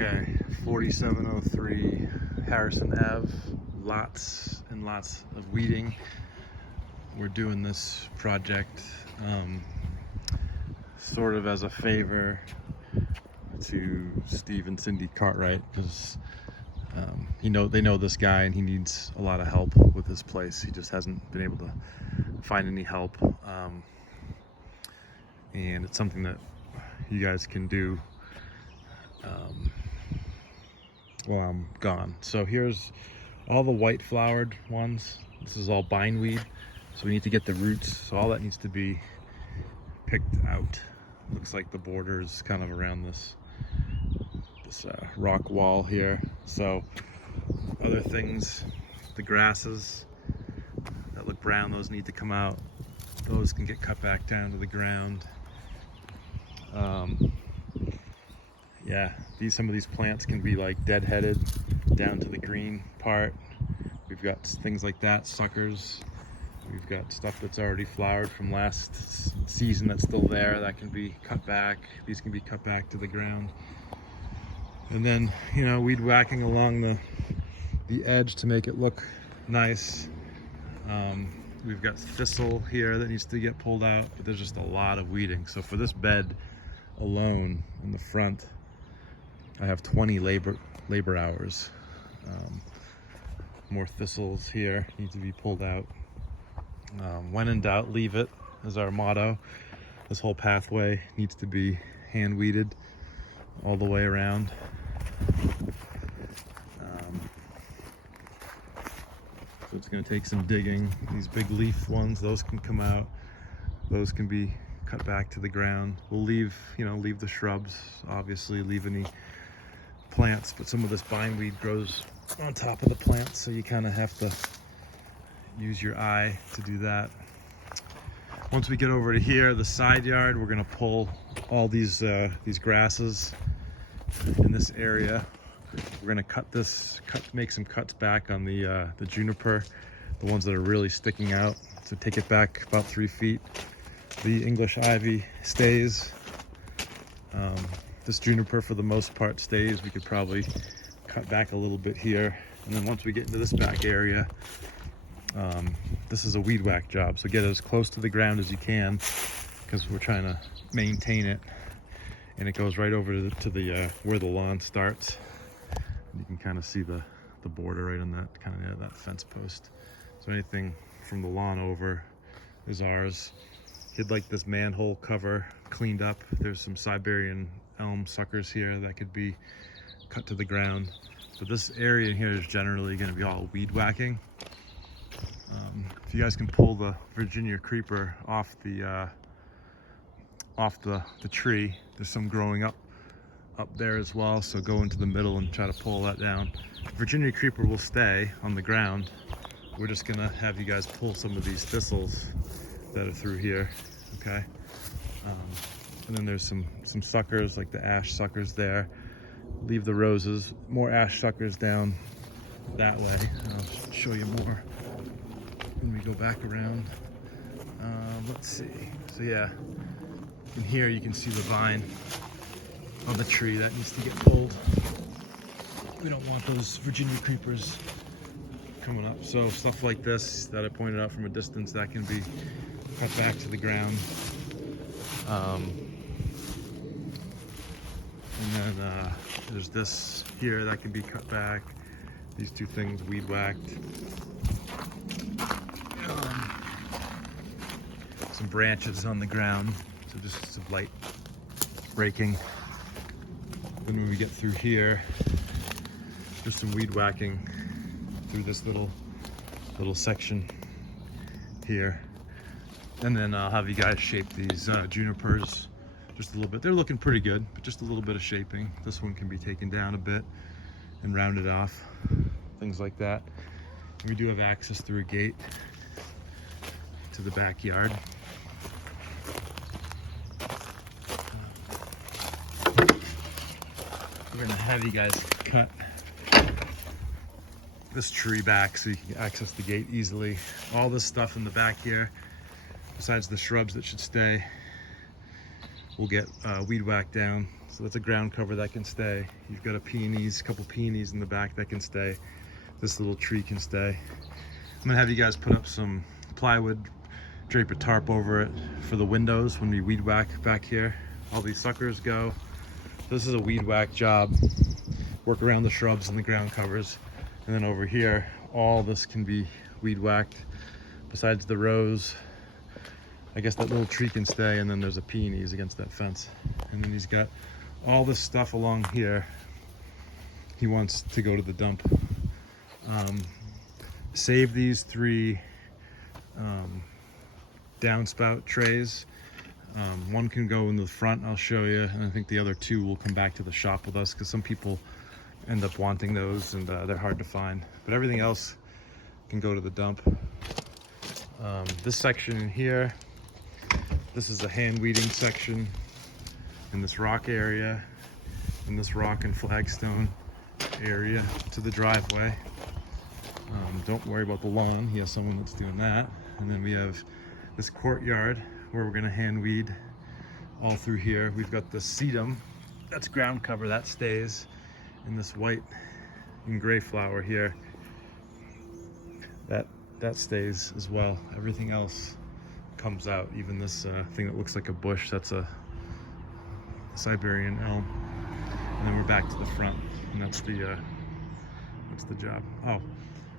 Okay, 4703 Harrison Ave, lots and lots of weeding. We're doing this project sort of as a favor to Steve and Cindy Cartwright, because they know this guy and he needs a lot of help with his place. He just hasn't been able to find any help, and it's something that you guys can do while I'm gone. So here's all the white flowered ones. This is all bindweed, so we need to get the roots. So all that needs to be picked out. Looks like the border is kind of around this rock wall here. So other things, the grasses that look brown, those need to come out. Those can get cut back down to the ground. Yeah, some of these plants can be like deadheaded down to the green part. We've got things like that, suckers. We've got stuff that's already flowered from last season that's still there, that can be cut back. These can be cut back to the ground. And then, weed whacking along the edge to make it look nice. We've got thistle here that needs to get pulled out, but there's just a lot of weeding. So for this bed alone in the front, I have 20 labor hours. More thistles here need to be pulled out. When in doubt, leave it is our motto. This whole pathway needs to be hand weeded all the way around. So it's going to take some digging. These big leaf ones, those can come out. Those can be cut back to the ground. We'll leave the shrubs, obviously, leave any plants, but some of this bindweed grows on top of the plants, so you kind of have to use your eye to do that. Once we get over to here, the side yard, we're going to pull all these grasses in this area. We're going to make some cuts back on the juniper, the ones that are really sticking out, so take it back about 3 feet. The English ivy stays. This juniper for the most part stays. We could probably cut back a little bit here, and then once we get into this back area, this is a weed whack job, so get it as close to the ground as you can, because we're trying to maintain it. And it goes right over to the where the lawn starts. You can kind of see the border right on that fence post. So anything from the lawn over is ours. He'd like this manhole cover cleaned up. There's some Siberian elm suckers here that could be cut to the ground. But this area here is generally going to be all weed whacking. If you guys can pull the Virginia creeper off the tree, there's some growing up there as well, so go into the middle and try to pull that down. Virginia creeper will stay on the ground. We're just gonna have you guys pull some of these thistles that are through here, okay? And then there's some suckers, like the ash suckers there. Leave the roses, more ash suckers down that way. I'll show you more when we go back around. Let's see. So yeah, in here you can see the vine on the tree that needs to get pulled. We don't want those Virginia creepers coming up. So stuff like this that I pointed out from a distance, that can be cut back to the ground. And then there's this here that can be cut back. These two things weed whacked. Some branches on the ground, so just some light breaking. Then when we get through here, just some weed whacking through this little section here. And then I'll have you guys shape these junipers just a little bit. They're looking pretty good, but just a little bit of shaping. This one can be taken down a bit and rounded off, things like that. And we do have access through a gate to the backyard. We're gonna have you guys cut this tree back so you can access the gate easily. All this stuff in the back here, besides the shrubs that should stay, we'll get weed whacked down So that's a ground cover that can stay. You've got a couple peonies in the back that can stay. This little tree can stay. I'm gonna have you guys put up some plywood, drape a tarp over it for the windows when we weed whack back here. All these suckers go. This is a weed whack job. Work around the shrubs and the ground covers. And then over here, all this can be weed whacked. Besides the rose, I guess that little tree can stay, and then there's a peonies against that fence. And then he's got all this stuff along here he wants to go to the dump. Save these 3 downspout trays. One can go in the front, I'll show you, and I think the other 2 will come back to the shop with us, because some people end up wanting those, and they're hard to find. But everything else can go to the dump. This section in here, this is the hand weeding section in this rock area, in this rock and flagstone area to the driveway. Don't worry about the lawn, he has someone that's doing that. And then we have this courtyard where we're gonna hand weed all through here. We've got the sedum, that's ground cover, that stays. And this white and gray flower here, that stays as well. Everything else comes out, even this thing that looks like a bush, that's a Siberian elm. And then we're back to the front, and that's the job. Oh,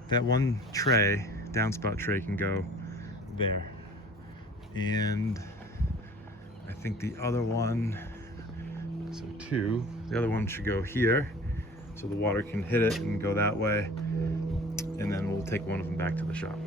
that one tray, downspout tray, can go there. And I think the other one, so 2, the other one should go here, so the water can hit it and go that way. And then we'll take one of them back to the shop.